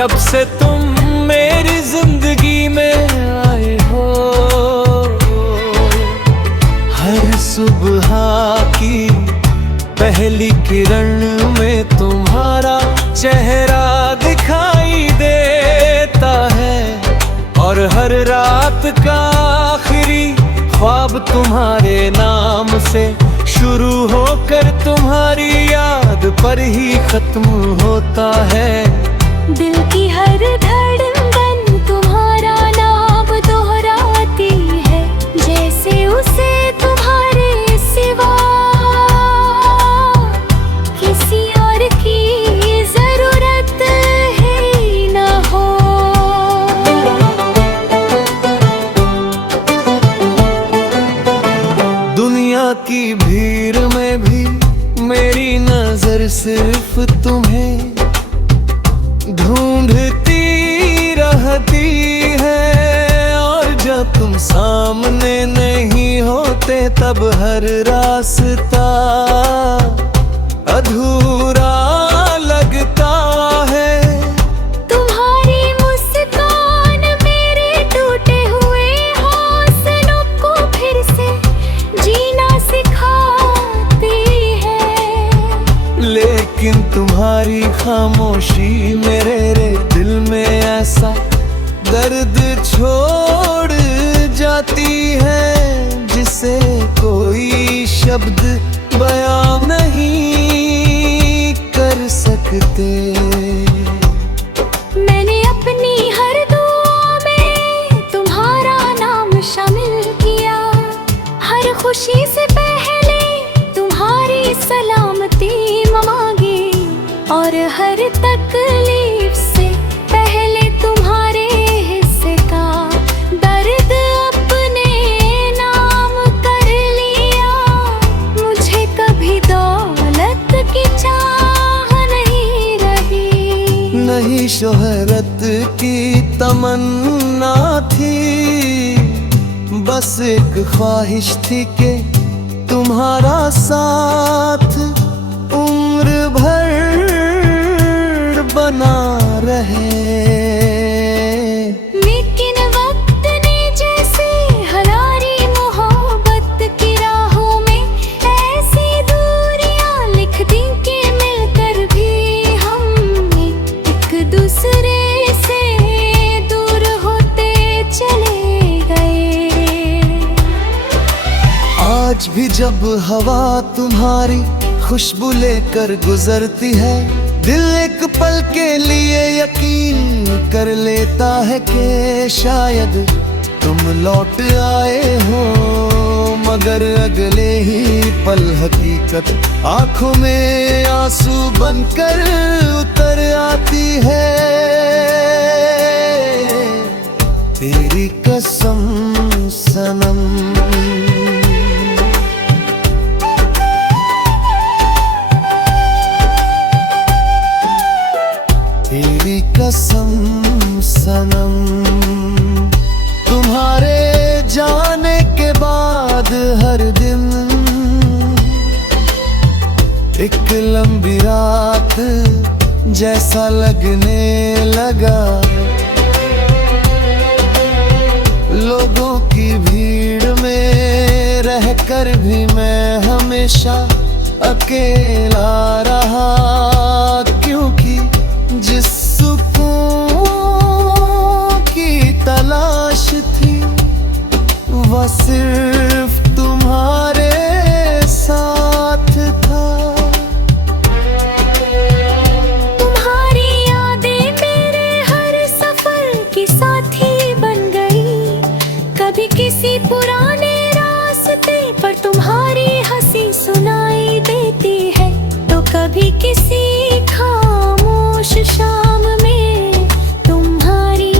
जब से तुम मेरी जिंदगी में आए हो, हर सुबह की पहली किरण में तुम्हारा चेहरा दिखाई देता है, और हर रात का आखिरी ख्वाब तुम्हारे नाम से शुरू होकर तुम्हारी याद पर ही खत्म होता है। दिल की हर धड़कन तुम्हारा नाम दोहराती है, जैसे उसे तुम्हारे सिवा किसी और की जरूरत ही ना हो। दुनिया की भीड़ में भी मेरी नजर सिर्फ तुम्हें ढूंढती रहती है, और जब तुम सामने नहीं होते तब हर रास्ता अधूरा लगता है। तुम्हारी मुस्कान मेरे टूटे हुए हौसलों को फिर से जीना सिखाती है, लेकिन तुम्हारी खामोशी मेरे दिल में ऐसा दर्द छोड़ जाती है, जिसे कोई शब्द बयां नहीं कर सकते। मैंने अपनी हर दुआ में तुम्हारा नाम शामिल किया, हर खुशी से पहले तुम्हारी सलामती मांगी, और हर तकलीफ से पहले तुम्हारे हिस्से का दर्द अपने नाम कर लिया। मुझे कभी दौलत की चाह नहीं रही, नहीं शोहरत की तमन्ना थी, बस एक ख्वाहिश थी कि तुम्हारा साथ उम्र भर बना रहे। लेकिन वक्त ने जैसे हमारी मोहब्बत की राहों में ऐसी दूरियां लिख दी कि मिलकर भी हम एक दूसरे से दूर होते चले गए। आज भी जब हवा तुम्हारी खुशबू लेकर गुजरती है, दिल एक पल के लिए यकीन कर लेता है कि शायद तुम लौट आए हो, मगर अगले ही पल हकीकत आंखों में आंसू बनकर उतर आती है। तेरी कसम सनम, तेरी कसम सनम, तुम्हारे जाने के बाद हर दिन एक लंबी रात जैसा लगने लगा। लोगों की भीड़ में रहकर भी मैं हमेशा अकेला रहा, क्योंकि जिस सुकून की तलाश थी वह सिर्फ तुम्हारे साथ था। तुम्हारी यादें मेरे हर सफर की साथी बन गई, कभी किसी पुराने रास्ते पर तुम्हारी हंसी सुनाई देती है, तो कभी किसी खामोश शाम में तुम्हारी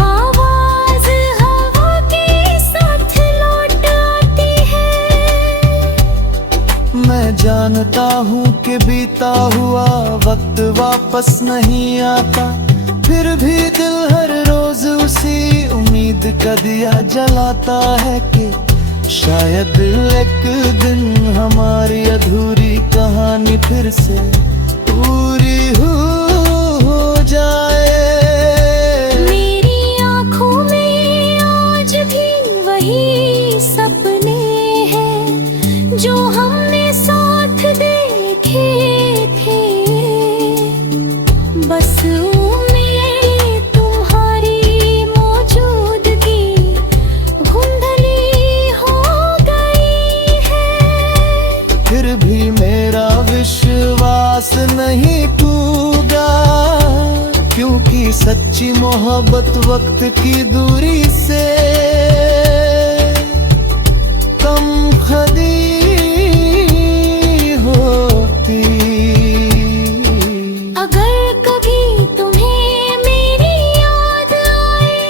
आवाज हवा के साथ लौट आती है। मैं जानता हूँ कि बीता हुआ वक्त वापस नहीं आता, फिर भी दिल हर रोज उसी उम्मीद का दिया जलाता है कि शायद एक दिन हमारी अधूरी कहानी फिर से पूरी हो जाए। मोहब्बत वक्त की दूरी से कम खदी होती। अगर कभी तुम्हें मेरी याद आए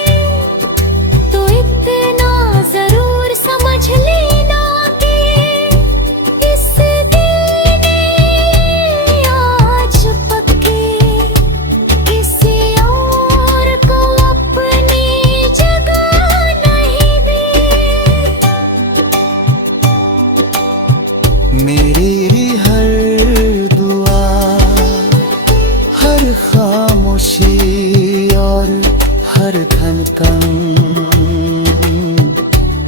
तो इतना जरूर समझ लेना कि इस दिल ने आज पक्के किसी और को अपनी जगह नहीं दी। मेरी हर दुआ, हर खामोशी और हर धड़कन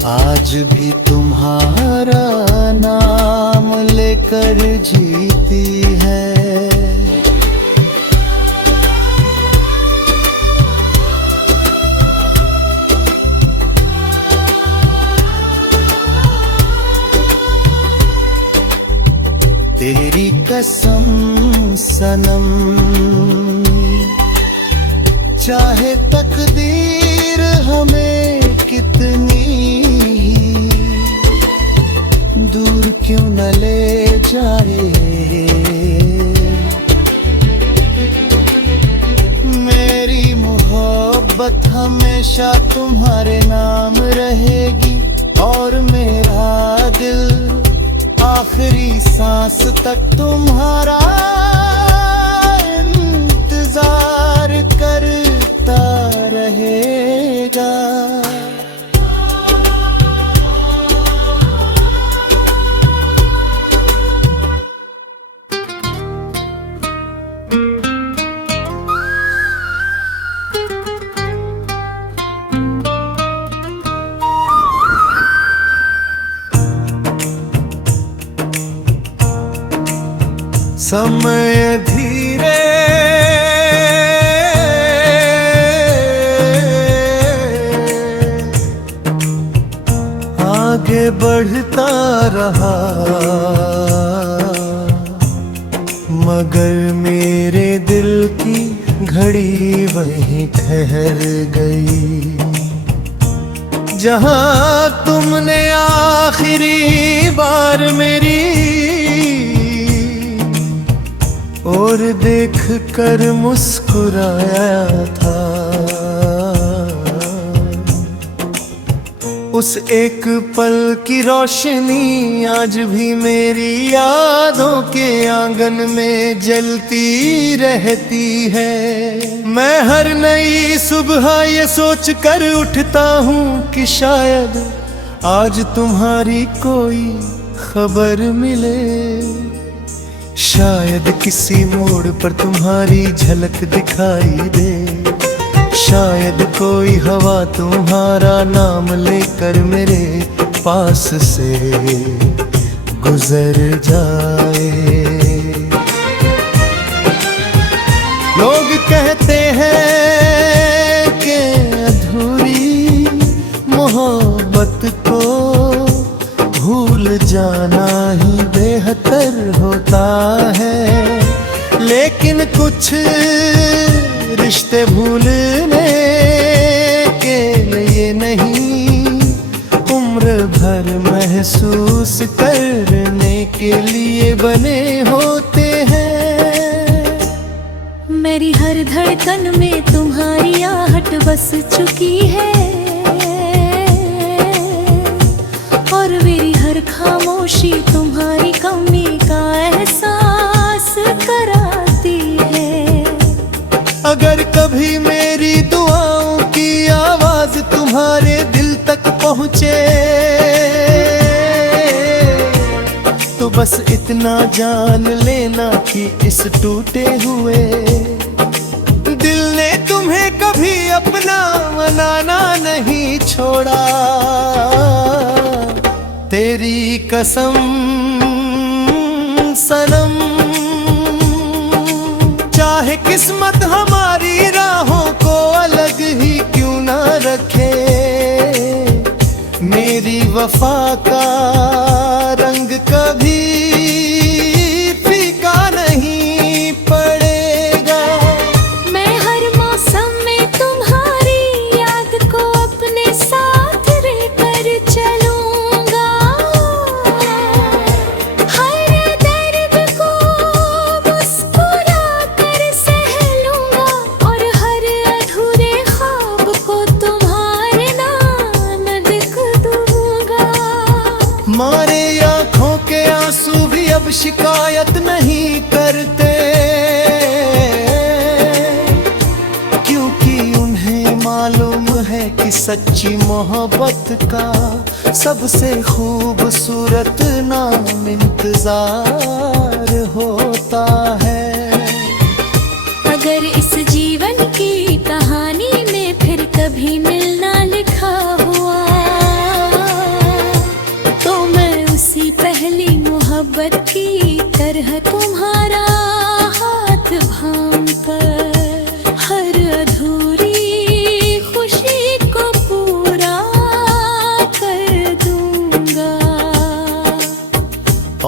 आज भी तुम्हारा नाम लेकर जीती है। तेरी कसम सनम, चाहे तकदीर हमें कितनी दूर क्यों न ले जाए, मेरी मोहब्बत हमेशा तुम्हारे नाम रहेगी और मेरा दिल आखिरी सांस तक तुम्हारा इंतजार करता रहेगा। समय धीरे आगे बढ़ता रहा, मगर मेरे दिल की घड़ी वहीं ठहर गई जहां तुमने आखिरी बार मेरी और देख कर मुस्कुराया था। उस एक पल की रोशनी आज भी मेरी यादों के आंगन में जलती रहती है। मैं हर नई सुबह ये सोच कर उठता हूँ कि शायद आज तुम्हारी कोई खबर मिले, शायद किसी मोड़ पर तुम्हारी झलक दिखाई दे, शायद कोई हवा तुम्हारा नाम लेकर मेरे पास से गुजर जाए। लोग कहते हैं कि अधूरी मोहब्बत को भूल जाना ही बेहतर होता है, लेकिन कुछ रिश्ते भूलने के लिए नहीं, उम्र भर महसूस करने के लिए बने होते हैं। मेरी हर धड़कन में तुम्हारी आहट बस चुकी है और मेरी हर खामोशी तुम्हारी कमी का एहसास कराती है। अगर कभी मेरी दुआओं की आवाज तुम्हारे दिल तक पहुँचे तो बस इतना जान लेना कि इस टूटे हुए दिल ने तुम्हें कभी अपना मनाना नहीं छोड़ा। तेरी कसम सनम, चाहे किस्मत हमारी राहों को अलग ही क्यों ना रखे, मेरी वफा का रंग कभी फीका नहीं पड़ेगा। मैं हर मौसम में तुम्हारा अब शिकायत नहीं करते, क्योंकि उन्हें मालूम है कि सच्ची मोहब्बत का सबसे खूबसूरत नाम इंतजार होता है। अगर इस जीवन की कहानी में फिर कभी मिलना लिखा हुआ, तो मैं उसी पहली मोहब्बत की तरह तुम्हारा हाथ थाम कर हर अधूरी खुशी को पूरा कर दूंगा।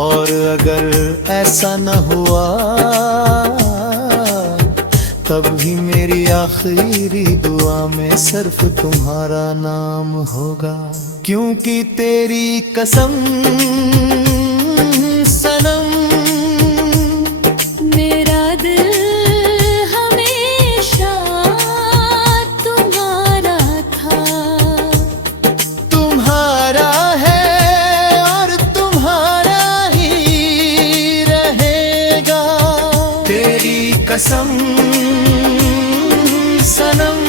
और अगर ऐसा न हुआ तब भी मेरी आखिरी दुआ में सिर्फ तुम्हारा नाम होगा, क्योंकि तेरी कसम सनम मेरा दिल हमेशा तुम्हारा था। तुम्हारा है और तुम्हारा ही रहेगा। तेरी कसम सनम।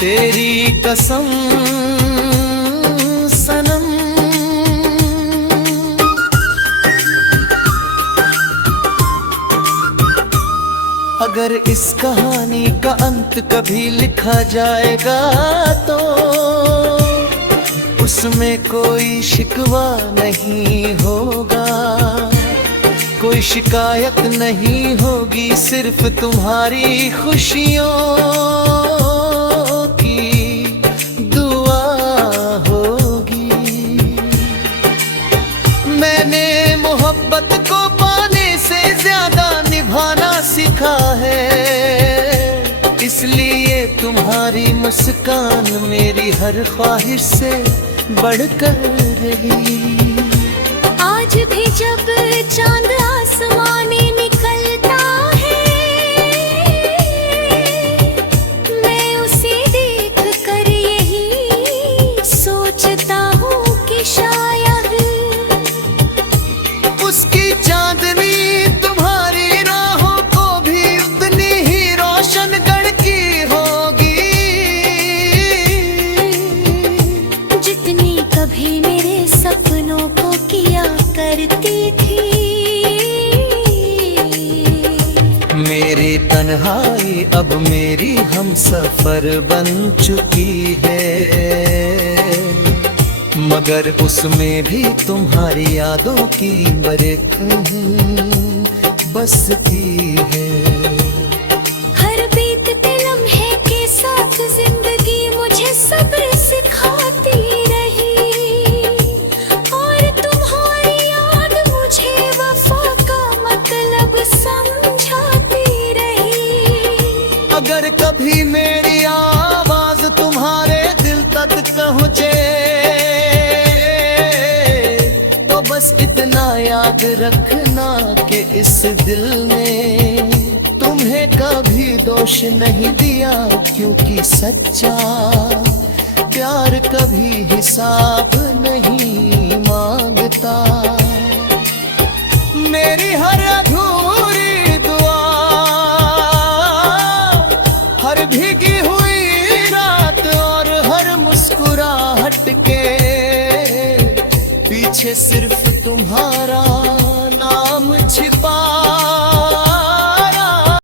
तेरी कसम सनम। अगर इस कहानी का अंत कभी लिखा जाएगा तो उसमें कोई शिकवा नहीं होगा, कोई शिकायत नहीं होगी, सिर्फ तुम्हारी खुशियों मोहब्बत को पाने से ज्यादा निभाना सीखा है, इसलिए तुम्हारी मुस्कान मेरी हर ख्वाहिश से बढ़कर रही। आज भी जब चांद आसमानी निकलता है, मैं उसे देख कर यही सोचता हूँ कि शायद उसकी चांदनी तुम्हारी राहों को भी उतनी ही रोशन करती होगी, जितनी कभी मेरे सपनों को किया करती थी। मेरी तन्हाई अब मेरी हमसफर बन चुकी है, मगर उसमें भी तुम्हारी यादों की बरख बसती है। हर बीतते लम्हे के साथ जिंदगी मुझे सब्र सिखाती रही, और तुम्हारी याद मुझे वफा का मतलब समझाती रही। अगर कभी मेरी आवाज तुम्हारे दिल तक पहुँचे बस इतना याद रखना कि इस दिल ने तुम्हें कभी दोष नहीं दिया, क्योंकि सच्चा प्यार कभी हिसाब नहीं मांगता। मेरी हर अधूरी दुआ, हर भीगी हुई रात और हर मुस्कुराहट के पीछे सिर्फ तुम्हारा